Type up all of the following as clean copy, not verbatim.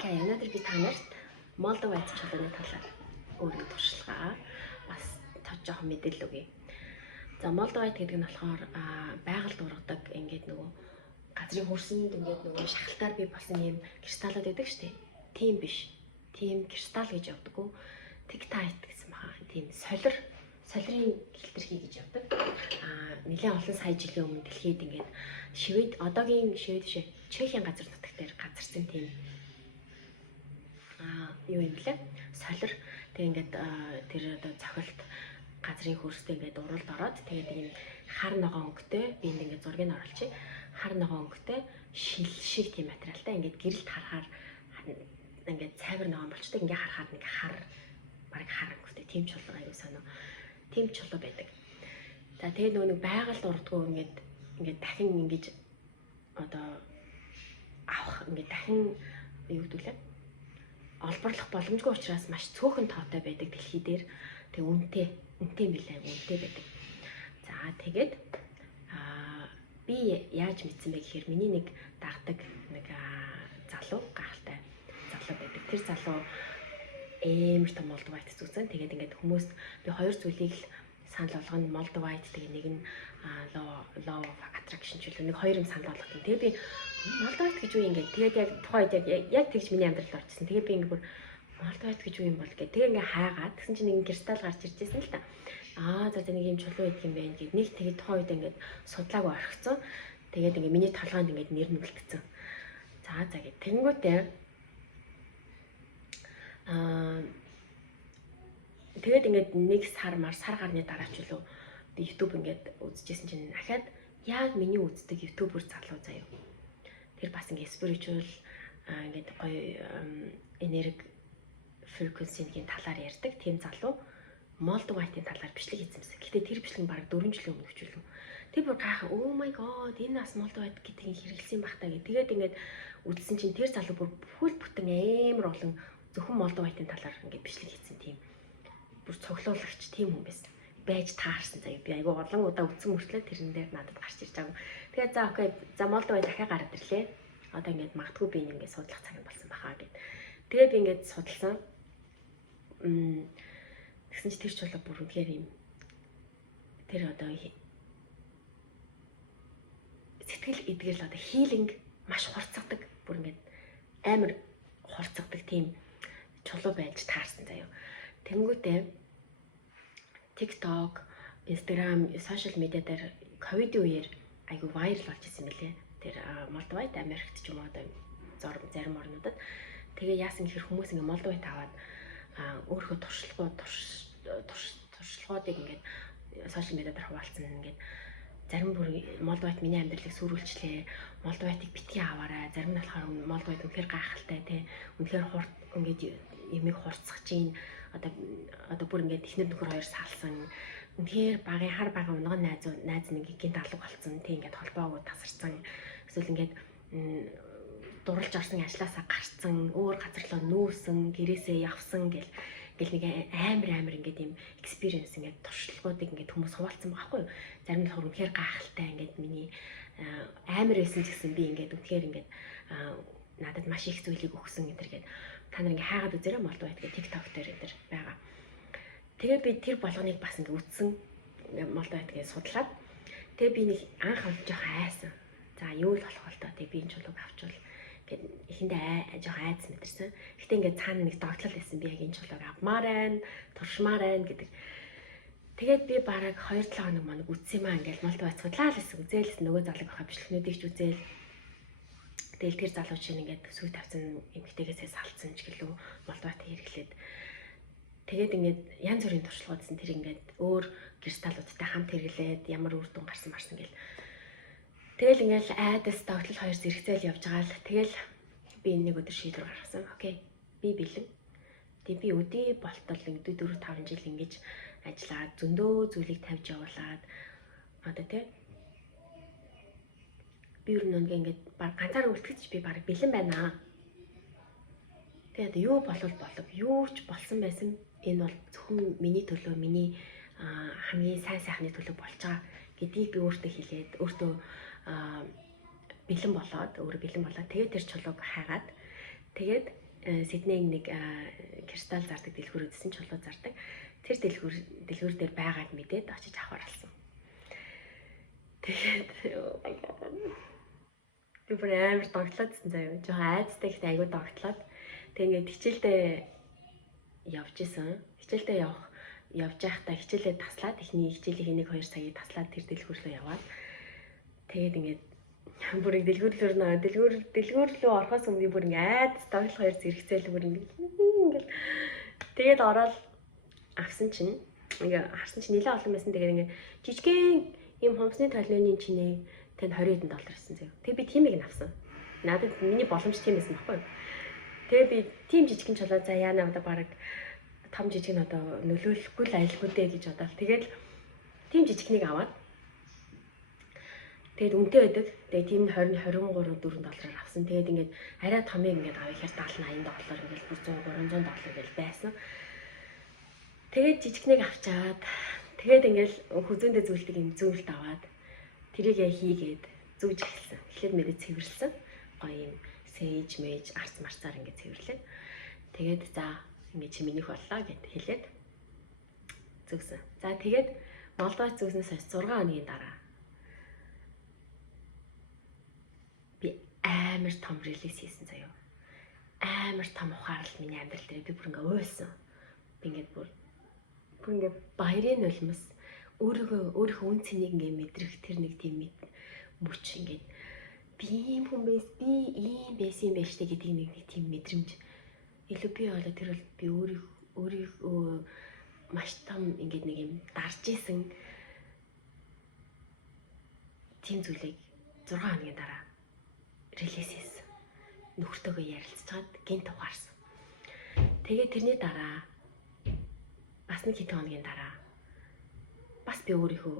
Окей, өнөөдөр би та нарт Молдов айц чулууны талаар өөрийн туршлагаа бас жоохон мэдээлэл өгье. За Молдов айц гэдэг нь болохоор байгальд ургадаг ингээд нөгөө газрын хөрсөнд ингээд нөгөө шахалтаар бий болсон юм кристаллууд байдаг шүү дээ. Тийм биш. Тийм кристалл гэж явдаггүй. Тектайт гэсэн баха. Тийм солирын хилтерхий гэж явдаг. Нэлээд олон сая жилийн өмнө дэлхийд ингээд одоогийн Швед биш Чехийн газар нутаг дээр газарсан тийм юу юм блэ? Солир. Тэг ингээд тэр одоо цохилт газрын хөрстэй ингээд уралд ороод тэгээд ийм хар ногоон өнгөтэй би энд ингээд зургийг оруулчих. Хар ногоон өнгөтэй шил шиг тийм материалтай ингээд гэрэлт харахаар ингээд цайвар ногоон болчтой ингээд харахаар нэг бараг хар өнгөтэй тийм чулуу аюу санаа. Тийм чулуу байдаг. За тэгээд нөгөө нэг байгальд урдгуу ингээд дахин ингэж одоо авах ингээд дахин юу гэдүүлээ олборлох боломжгүй учраас маш цөөхөн тоотой байдаг дэлхий дээр. Тэг үнэтэй билээ үнэтэй байдаг. За тэгээд би яаж мэдсэн бэ гэхээр миний нэг дагдаг нэг залуу гахалтай залуу байдаг. Тэр залуу амар том Молдов айц үзсэн. Тэгээд ингээд хүмүүс би хоёр зүйлийг л санал болгоно. Молдов айц тэгээд нэг нь law of attraction ч үгүй нэг хоёр юм санал болгосон. Тэгээд би Молдов айц гэж юу юм ингээд тэгээд яг тухайд яг тэгж миний амьдралд орчихсон. Тэгээд би ингээд бүр Молдов айц гэж юу юм бол гэдэг. Тэгээд ингээд хаагаад тэгсэн чинь нэг кристалл гарч ирж байсан л та. За нэг юм чулуу идэх юм байна гэд нэг тэгээд тухайд ингээд судлаагүй орхицсон. Тэгээд ингээд миний толгойд ингээд нэр нүлтгцэн. За гэд тэгэнгүүтээ тэгээд ингээд нэг сар гарны дараа ч үлээ YouTube ингээд үзчихсэн чинь ахаад яг миний үздэг YouTuber залуу заяа. Тэр бас ингээд spiritual ингээд гоё энерги frequency-ийн талаар ярьдаг тийм залуу Молдов айцын талаар бичлэг хийсэн. Гэхдээ тэр бичлэг нь бараг 4 жилийн өмнө хөвчлөө. Тэр бүр гайхаа oh my god энэ бас Молдов айц гэдгийг хэрэгэлсэн байх таа гэх. Тэгээд ингээд үзсэн чинь тэр залуу бүр бүхэл бүтэн амар олон зөвхөн Молдов айцын талаар ингээд бичлэг хийсэн тийм бүр цоглуулагч тийм хүн байсан. Байж таарсан заяа. Би айгүй олон удаа үтсэн мөртлөө тэрэн дээр надад гарч ирж байгаа. Тэгээд за окей. За Молдов айц дахиад гараад ирлээ. Одоо ингээд магадгүй би ингээд судлах цаг болсон бахаа гэд. Тэгээд би ингээд судалсан. Тэгсэн чи тэр чулуу бүр үнэхээр юм. Тэр одоо сэтгэл эдгэрэл одоо healing маш хурцгадаг. Бүр ингээд амар хурцгадаг тийм чулуу байж таарсан заяа. Тэнгүүтээ TikTok, Instagram, social media дээр ковидын үеэр айгүй viral болж ирсэн мөлий. Тэр Молдов айц Америкт ч юм уу одоо зарим орнуудад тэгээ яасан гэхээр хүмүүс ингээ Молдов айц аваад өөрийнхөө туршлагуудыг ингээд social media дээр хуваалцсан ингээд зарим бүр Молдов айц миний амьдралыг сүрүүлчлээ. Молдов айцыг битгий аваарай. Зарим нь болохоор Молдов айц үнэхээр гайхалтай тий. Үнэхээр ингээд ямиг хурцсах чинь одоо бүр ингээд эхнэр нөхөр хоёр салсан. Үнэхээр хар багын унган найз нэг гинт алга болсон. Тий ингээд холбоогоо тасарсан. Эсвэл ингээд дурлж орсон ажлаасаа гарцсан, өөр газар руу нүүсэн, гэрээсээ явсан гэл нэг амар ингээд юм experience ингээд туршлагуудыг ингээд хүмүүс хуваалцсан байгаа байхгүй юу? Зарим нь үнэхээр гайхалтай ингээд миний амар байсан ч гэсэн би ингээд үнэхээр ингээд надад маш их зүйлийг өгсөн гэдэргээд та нар ингээд хаагаад үзээрэй Молдов айц гэх TikTok дээр энэ байгаа. Тэгээ би тэр болгоныг бас ингээд үзсэн Молдов айц гэж судлаад тэгээ би нэг анх олж жоох айсан. За юу л болох вэ? Тэгээ би энэ чулууг авчвал гэд эхэндээ жоох айц мэдэрсэн. Гэтэ ингээд цаана нэг догтлол байсан. Би яг энэ чулууг авмаар байна, туршмаар байна гэдэг. Тэгээд би бараг 2-7 хоног манаг үтсэн юм аа ингээд Молдов айц судлаа л гэсэн. Үзээлс нөгөө залуу байхаа бичлэгнүүдийг ч үзээл. Тэгэл тэр залуу чинь ингээд сүй тавьсан эмгтэйгээсээ салцсан ч гэлөө Молдов айц хэрэглээд. Тэгээд ингээд янз бүрийн туршлагуудсан тэр ингээд өөр кристаллуудтай хамт хэрэглээд ямар үр дүн гарсан марсан гэл. Тэгэл ингээл айдас догтлол хоёр зэрэгцээл явж байгаа л тэгэл би нэг өдөр шийдвэр гаргасан. Окей. Би бэлэн. Тэг би өдөө болтол 4-5 жил ингэж ажиллаад зөндөө зүйлийг тавьж явуулаад одоо тий би ер нь ингээд баг ганцаараа үлтгэж би баг бэлэн байна. Тэгээд юу болов юу ч болсон байсан. Энэ бол зөвхөн миний төлөө миний хамгийн сайхны төлөө болж байгаа гэдгийг би өөртөө хэлээд өөртөө бэлэн болоод тэгээд тэр чулууг хаагаад тэгээд Сиднейг нэг кристалл зардаг дэлгүүр үзсэн чулуу зардаг. Тэр дэлгүүр дээр байгааг мэдээд очиж авахар алсан. Тэгээд би бүр амар догтлоодсэн заяа. Жохон айцтай ихтэй айгуу догтлоод. Тэг ингээд хичээлдээ явж исэн. Хичээлдээ явж байхдаа хичээлээ таслаад эхний хичээлийн 1-2 цагийг таслаад тэр дэлгүүр рүү яваад тэгээд ингээд бүр дэлгүүр рүү орохоос өмнө бүр ингээд айц тоглох хоёр зэрэгцээл бүр ингээд тэгээд ороод авсан чинь ингээ харсан чинь нэлээд олон байсан. Тэгээд ингээ жижигхэн ийм хумсны толионы чинээ тэнд $20 гэсэн заяа. Тэгээд би тиймийг нь авсан. Надад миний боломж тийм байсан байхгүй юу? Тэгээд би тийм жижигхэн чулуу за яана одоо баг том жижиг нь одоо нөлөөлөхгүй л айлгүй дээ гэж бодоод тэгээд тийм жижигхнийг аваад тэгээд үнэтэй байдаг. Тэгээд тийм нь 23-4 $-аар авсан. Тэгээд ингээд арай томыг ингээд авъяхаар $70-80 ингээд бүр $100-300 гэж байсан. Тэгээд жижигхнийг авчаад тэгээд ингээд хүзүүндээ зүйлдэг юм зүйлт аваад тэрийгээ хийгээд зүүж эхэлсэн. Эхлээд мэдээ цэвэрлсэн. Гоё юм сэж мэж арц марцаар ингээд цэвэрлээд тэгээд за ингээд чи минийх боллоо гэд хэлээд зүгсэн. За тэгээд Молдовад зүгснээс 6 хоногийн дараа би амар том релиз хийсэн заяа. Амар том ухаарл миний амьдрал дээр би бүр ингээд уйлсан. Би ингээд бүр ингээд баярын нулимс өөрийнхөө үн цэнийг ингээд мэдрэх тэр нэг тийм мөч ингээд би ийм хүн байс би ийм байсан юм байна штэ гэдэг нэг тийм мэдрэмж илүү би болоо тэр бол би өөрийнхөө маш том ингээд нэг юм дарж исэн тийм зүйлийг 6 хоногийн дараа релиз хийсэн. Нөхөртөөгөө ярилцчихад гинт ухаарсан. Тэгээд тэрний дараа бас нэг хэдэн хоногийн дараа бас би өөрийнхөө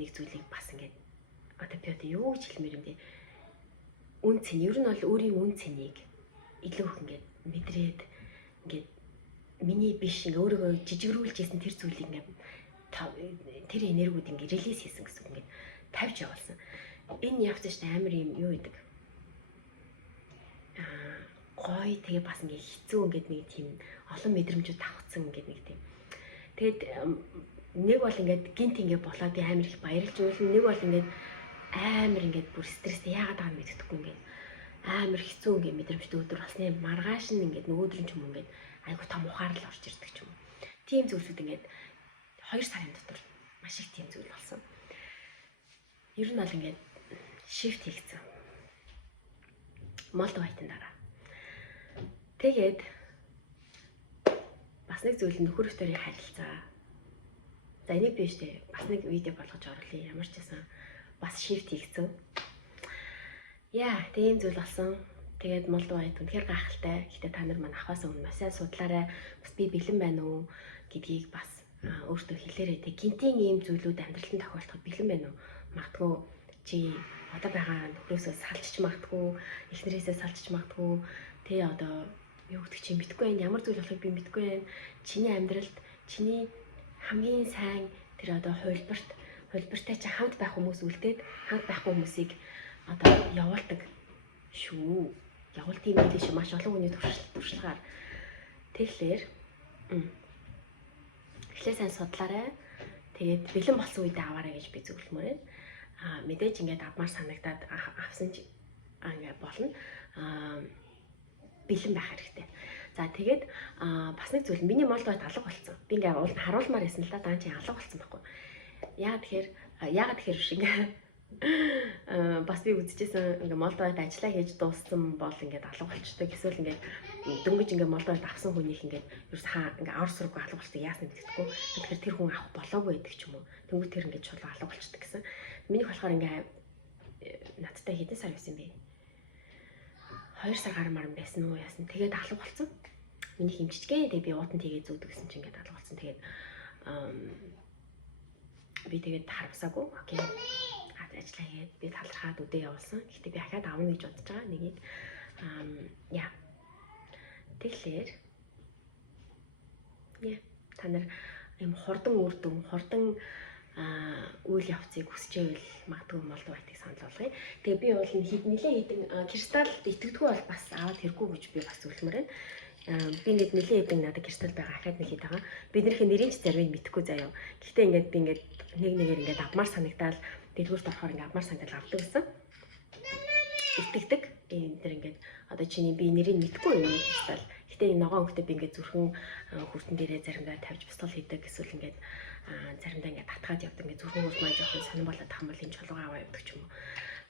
нэг зүйлийг бас ингээд одоо би одоо юу гэж хэлмээр юм бэ? Үн цэн ер нь бол өөрийн үн цэнийг илүү их ингээд мэдрээд ингээд миний биш ингээ өөрийгөө жижигрүүлж ийсэн тэр зүйлийг ингээ тэр энергиуд ингээ релиз хийсэн гэсэн үг ингээ тавьж явуулсан. Энэ явц ч амар юм юу гэдэг. Гой тэгээ бас ингээ хэцүү ингээд нэг тийм олон мэдрэмжүүд авцсан ингээд нэг тийм. Тэгэд нэг бол ингээд гинт ингээ болоод би амар их баярлж үйлэн нэг бол ингээд амар ингээд бүр стресстэй яагаад байгаа юм мэддэхгүй ингээд амар хэцүү ингээд мэдрэмжтэй өдөр болсны маргааш нь ингээд нөгөөдөр нь ч юм ингээд айгуу том ухаарл орж ирдэг ч юм уу. Тийм зүйлсүүд ингээд 2 сарын дотор маш их тийм зүйл болсон. Ер нь бол ингээд shift хийгдсэн. Молдовайтын дараа. Тэгээд бас нэг зүйл нөхөр өтөрийн харилцаа. За энийг би штэ бас нэг видео болгож оруулъя. Ямар ч байсан бас shift хийгдсэн. Яа, тийм зүйл болсон. Тэгээд Молдовайд үнэхээр гайхалтай. Гэтэ та нар маань ахаас өмнө маш сайн судлаарай. Бас би бэлэн байна уу гэдгийг бас өөртөө хэлээрэй. Тэг гинтийн ийм зүйлүүд амьдралд тохиолдоход бэлэн байна уу? Магадгүй чи одоо байгаа нөхрөөсөө салчиж магадгүй, эхнэрээсээ салчиж магадгүй. Тэ одоо юу гэдэг чи мэдгүй байх. Ямар зүйл болохыг би мэдгүй байх. Чиний амьдралд чиний хамгийн сайн тэр одоо хувилбартай чи хамт байх хүмүүс үлдээд хамт байхгүй хүмүүсийг одоо явуулдаг шүү. Явуулт юм хэлээ шүү. Маш олон хүний туршлагаар. Тэгэхээр эхлээ сайн судлаарай. Тэгээд бэлэн болсон үедээ аваарай гэж би зөвлөмөр байна. Мэдээж ингээд авмаар санагдаад авсан ч ингээд болно. Бэлэн байх хэрэгтэй. За тэгээд бас нэг зүйл миний Молдовад алга болсон. Би ингээд уулд харуулмаар байсан л да даан чи алга болсон байхгүй. Яагаад тэгэхээр шиг бас би үзчихсэн ингээ Молдовад ажиллаа хийж дууссан бол ингээд алга болчтой. Эсвэл ингээд дөнгөж ингээ Молдовад авсан хүнийх ингээд ерөөс ингээ ор сургуу алга болчтой яасан мэддэхгүй. Тэгэхээр тэр хүн авах болоогүй байдаг ч юм уу. Дөнгөж тэр ингээ чулуу алга болчтой гэсэн. Минийх болохоор ингээ надтай хэдэн сар байсан бэ? 2 сар гармаар байсан уу яасан. Тэгээд алга болсон. Миний хэмжижгээ тэгээд би уутан тийгээ зүүдэг гэсэн чинь ингээд алга болсон. Тэгээд би тэгээд харамсаагүй. Окей. Ажиллаа хийгээд би талархаад үдээ явуулсан. Гэхдээ би ахаад авна гэж бодож байгаа. Нэгийг яа. Тэгэхээр та нар юм хурдан үр дүн, хурдан үйл явцыг хүсчээвэл магадгүй Молдов айтыг санал болгоё. Тэгээ би бол нэлээд хэдэн кристалл итгэдэггүй бол бас аваад хэрэггүй гэж би бас зөвлөмөр байна. Би нэлээд хэдэн надад кристалл байгаа ахаад нэг хэд байгаа. Биднийхээ нэрийн ч зармыг мэдэхгүй заяа. Гэхдээ ингээд би ингээд нэг нэгээр ингээд авмаар санагдаад дэлгүүрт орохоор ингээд авмаар санагдаад авдаг гэсэн. Итгэдэг. Энэ дэр ингээд одоо чиний би нэрийг мэдэхгүй юм кристалл. Гэтэ энэ ногоон өнгөтэй би ингээд зүрхэн хүртэн дээрээ заримдаа тавьж бостол хийдэг эсвэл ингээд заримдаа ингээд татгаад явдаг ингээд зүрхэн уус маань жоохон сонирн болоод тах юм бол энэ чулуугаа аваа явдаг ч юм уу.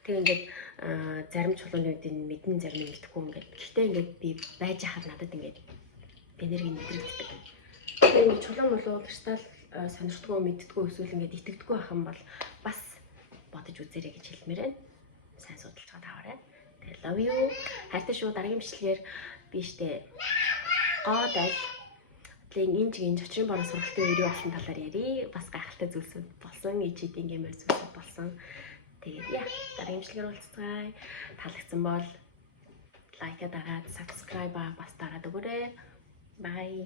Тэгээ ингээд зарим чулуунуудын мэдэн зарим мэдэхгүй ингээд гэхдээ ингээд би байж хаад надад ингээд энерги нэтрэгддэг. Тэгээ ингээд чулуун болоо кристалл сонирхдгоо мэддггүй эсвэл ингээд итгэдэггүй байх юм бол бас бодож үзээрэй гэж хэлмээр байна. Сайн судалж байгаа таваарай. Тэгээ love you. Хайртай шүү. Дараагийн бичлэгээр би штэ гоод аль энэ чочрын бороо сургалтын үеийн болсон талаар ярий. Бас гайхалтай зүйлсүүд болсон, ичидийн гэмээр зүйлсүүд болсон. Тэгээд яа, дараагийн бичлэгээр уулзцгаая. Таалагдсан бол лайка дагаад, subscribe бас дараад өгөөрэй. Bye.